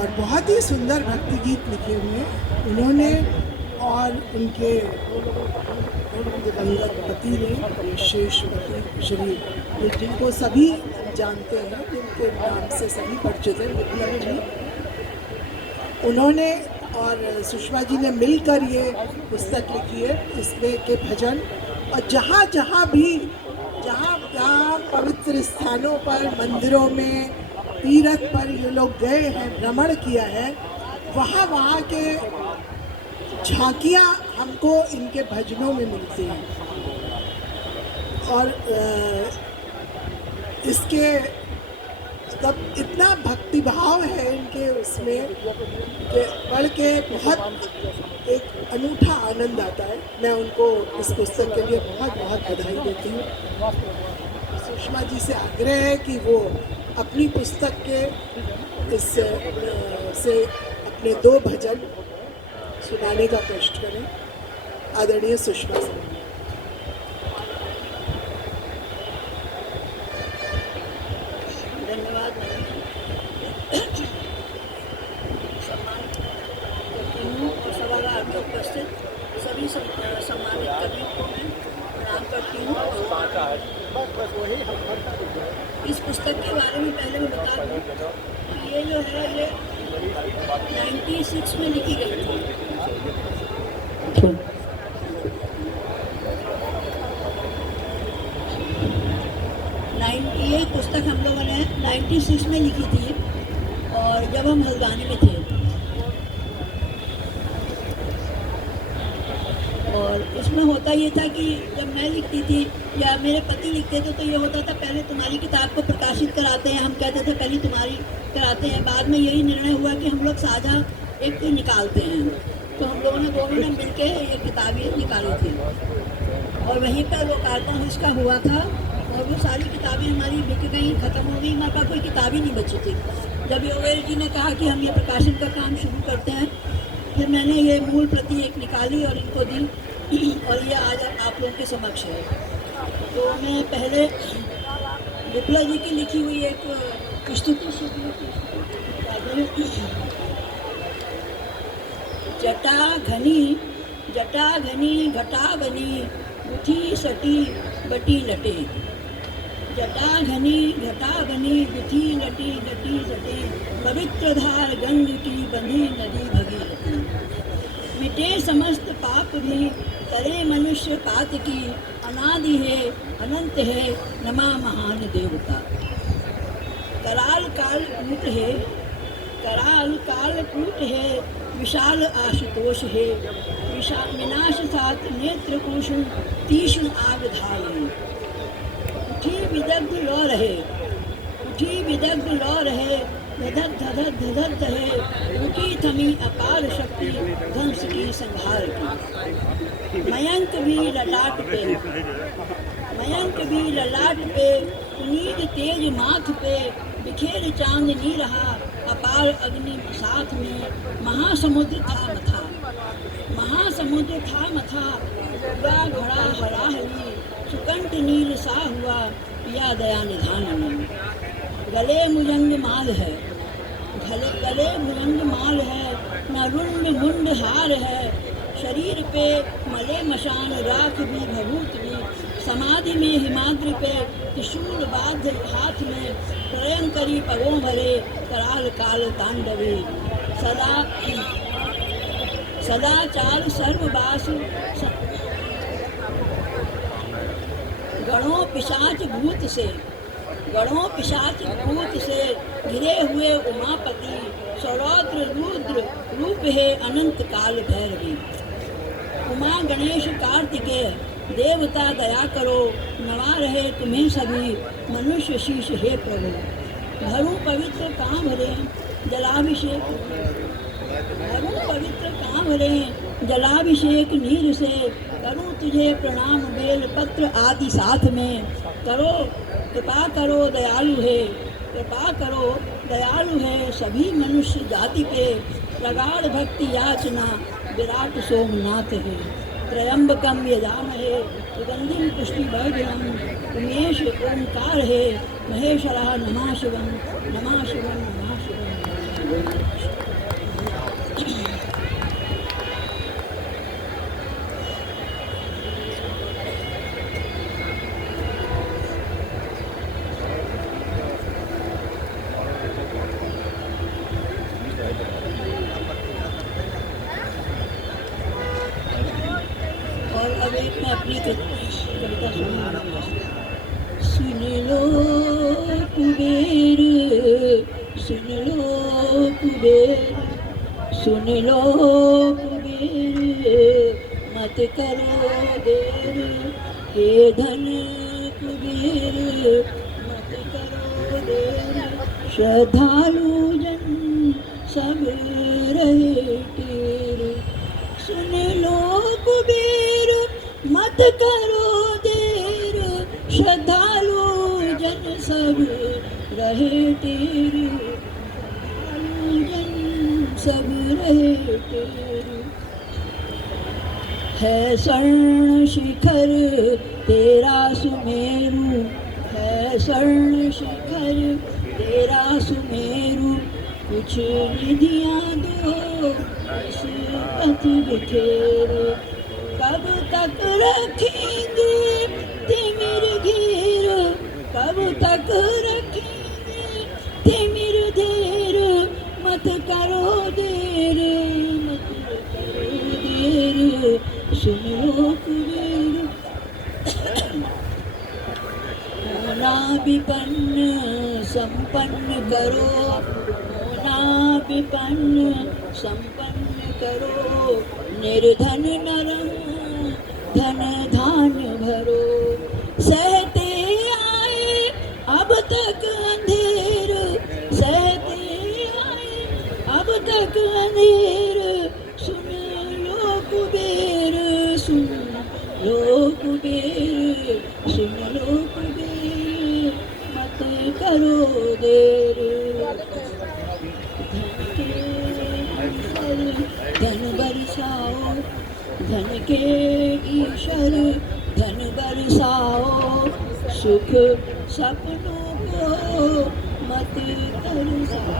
और बहुत ही सुंदर भक्ति गीत लिखे हुए उन्होंने और उनके दिवंगत पति ने, शेषपति श्री, जिनको सभी जानते हैं, जिनके नाम से सभी परिचित हैं, विप्लव जी, उन्होंने और सुषमा जी ने मिलकर ये पुस्तक लिखी है। इसमें के भजन और जहाँ जहाँ पवित्र स्थानों पर, मंदिरों में, तीर्थ पर ये लोग गए हैं, भ्रमण किया है, वहाँ के झांकियाँ हमको इनके भजनों में मिलती हैं। और इसके तब इतना भक्तिभाव है इनके उसमें कि पढ़ के बहुत एक अनूठा आनंद आता है। मैं उनको इस पुस्तक के लिए बहुत बहुत बधाई देती हूँ। सुषमा जी से आग्रह है कि वो अपनी पुस्तक के इस से अपने 2 भजन सुनाने का कष्ट करें। आदरणीय सुषमा जी। धन्यवाद। और सभागार में उपस्थित सभी सम्मानित कवियों को मैं प्रणाम करती हूँ। इस पुस्तक के बारे में पहले मैं बता दूँ कि ये जो है ये 96 में लिखी गई थी। ये पुस्तक हम लोगों ने 96 में लिखी थी और जब हम हल्द्वानी में थे। और इसमें होता ये था कि जब मैं लिखती थी या मेरे पति लिखते थे तो ये होता था पहले तुम्हारी किताब को प्रकाशित कराते हैं, हम कहते थे पहले तुम्हारी कराते हैं। बाद में यही निर्णय हुआ कि हम लोग साझा एक निकालते हैं, तो हम लोगों ने दोनों ने मिलके ये किताबें निकाली थी और वहीं पर लोकार्पण इसका हुआ था। और वो सारी किताबें हमारी बिक गई, ख़त्म हो गई, हमारे पास कोई किताब ही नहीं बची थी। जब योगेश जी ने कहा कि हम ये प्रकाशन का काम शुरू करते हैं, फिर मैंने ये मूल प्रति एक निकाली और इनको दी और ये आज आप लोगों के समक्ष है। तो मैं पहले विप्लव जी की लिखी हुई एक स्तुति जटा घनी घटा बनी गुथी सटी बटी लटे। जटा घनी घटा बनी गुथी लटी लटी सटे, पवित्र धार गंग की बंधी नदी भगीरथी। मिटे समस्त पाप भी करे मनुष्य पात की, अनादि है अनंत है नमा महान देवता। कराल काल कूट है, कराल काल कूट है, विशाल आशुतोष है, विनाश सात नेत्र कुसुम तीक्ष्ण आग धारे। उठी विदग्ध लौ रहे, उठी विदग्ध लौ रहे, धधक धधक धधक है, उठी थमी अपार शक्ति ध्वंस की संहार की। मयंक भी ललाट पे, मयंक भी ललाट पे, पुनीत तेज माथ पे, बिखेर चांदनी रहा, अपार अग्नि साथ में। महासमुद्र था मथा, महासमुद्र था मथा, पूरा घड़ा हराहली, सुकंठ नील सा हुआ, पिया दया निधान में। गले मुजंग माल है, गले मुजंग माल है, न रुंड मुंड हार है, शरीर पे मले मशान राख भी भभूत भी, समाधि में हिमाद्रि पे त्रिशूल बाध्य हाथ में, प्रयंकरी पगों भरे कराल काल तांडवी। सदाचार सर्ववास गणों पिशाच भूत से, गणों पिशाच भूत से घिरे हुए उमापति, सौरौद्र रुद्र रूप है अनंत काल भैरवी। उमा गणेश कार्तिकेय देवता दया करो, नवा रहे तुम्हें सभी मनुष्य शीश हे प्रभु। भरूं पवित्र काम भरे जलाभिषेक, भरूं पवित्र काम भरे जलाभिषेक नीर से, करूं तुझे प्रणाम बेल पत्र आदि साथ में। करो कृपा करो दयालु है, कृपा करो दयालु है सभी मनुष्य जाति पे। प्रगाढ़ भक्ति याचना विराट सोमनाथ है, त्रयंबकम यजामहे सुगंधिम पुष्टिवर्धनम। उमेश ओंकार है महेश्वरः नमः शिवम नमः शिवम नमः शिवम। और अब एक मैं अपनी कविता सुनाऊंगा। सुन लो कुबेर, सुन लो कुबेर, सुन लो कुबेर, मत करो देर, हे धन कुबेर, मत करो देर, श्रद्धालु जन सब रहे टेर। सुन लो कुबेर, मत करो देर, श्रद्धालु जन सब रहे टेर, श्रद्धालु जन सब रहे टेर। है स्वर्ण शिखर तेरा सुमेरु, है स्वर्ण शिखर तेरा सुमेरु, कुछ निधियाँ दो इस पथ बिखेर। कब तक रखेंगे तिमिर घेर, कब तक रखेंगे तिमिर घेर, मत करो देर, मत करो देर, सुन लो कुबेर। होना विपन्न संपन्न करो, होना विपन्न संपन्न करो, निर्धन नरम धन धान भरो। सहते आए अब तक अंधेर, सहते आए अब तक अंधेर, सुन लो कुबेर, सुन लो कुबेर, सुन लो कुबेर, मत करो देर। धन बरसाओ, धन के ईश्वर धन बरसाओ, सुख सपनों को मत तरसाओ।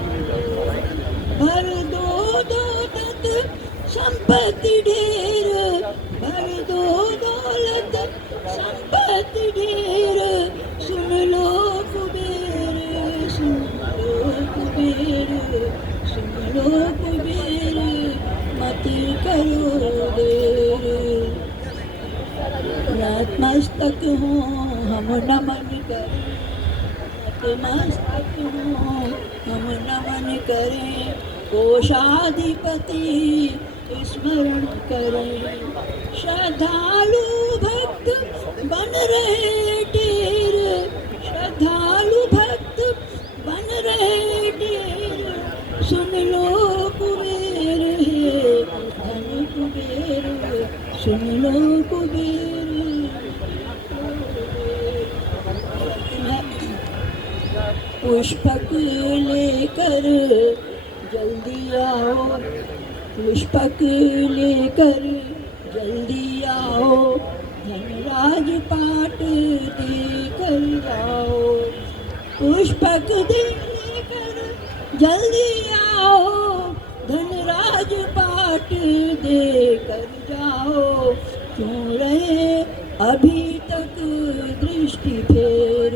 भर दो दौलत संपत्ति ढेर, भर दो दौलत संपत्ति ढेर, सुन लो कुबेर, सुन लो कुबेर, सुन लो कुबेर, मत करो देर। नतमस्तक हों हम नमन करें, नतमस्तक हों हम नमन करें, कोशाधिपति स्मरण करें। श्रद्धालु भक्त बन रहे ढेर, श्रद्धालु भक्त बन रहे ढेर, सुन लो कुबेर, हे धन कुबेर, सुन लो कुबेर। पुष्पक लेकर जल्दी आओ, पुष्पक लेकर जल्दी आओ, धनराज पाट देकर जाओ। पुष्पक लेकर जल्दी आओ, धनराज पाट देकर जाओ। क्यों रहे अभी तक दृष्टि फेर,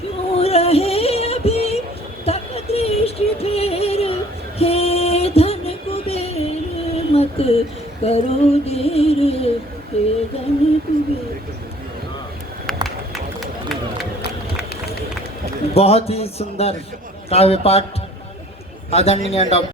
क्यों रहे अभी तक दृष्टि फेर, हे धन कुबेर, मत करो देर, हे धन कुबेर। बहुत ही सुंदर काव्य पाठ आदरणीय डॉक्टर